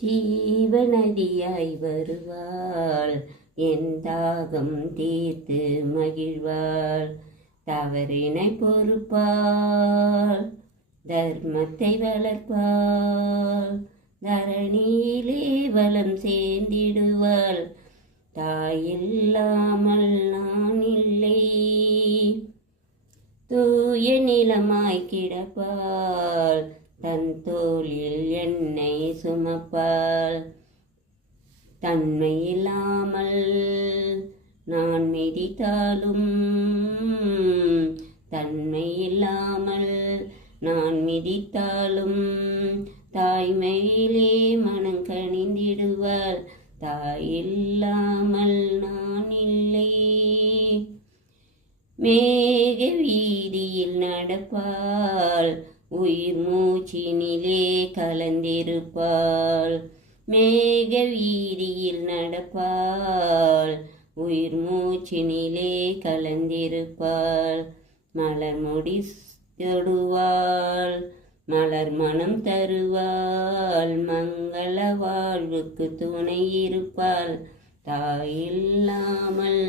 ஜீவநதியாய் வருவாள், என் தாகம் தீர்த்து மகிழ்வாள். தவறினை பொறுப்பாள், தர்மத்தை வளர்ப்பாள். தரணியிலே வளம் சேர்ந்திடுவாள், தாயில்லாமல் நான் இல்லை. தூய நிலமாய் கிடப்பாள், தன் தோளில் என்னை சுமப்பாள். தன்மையில்லாமல் நான் மிதித்தாலும், தன்மையில்லாமல் நான் மிதித்தாலும், தாய்மையிலே மனம் கனிந்திடுவாள். தாயில்லாமல் நான் இல்லை. மேக வீதியில் நடப்பாள், உயிர் மூச்சினிலே கலந்திருப்பாள். மேக வீதியில் நடப்பாள், உயிர் மூச்சினிலே கலந்திருப்பாள். மலர் முடி தொடுவாள், மலர் மனம் தருவாள். மங்கள வாழ்வுக்கு துணை இருப்பாள், தாயில்லாமல்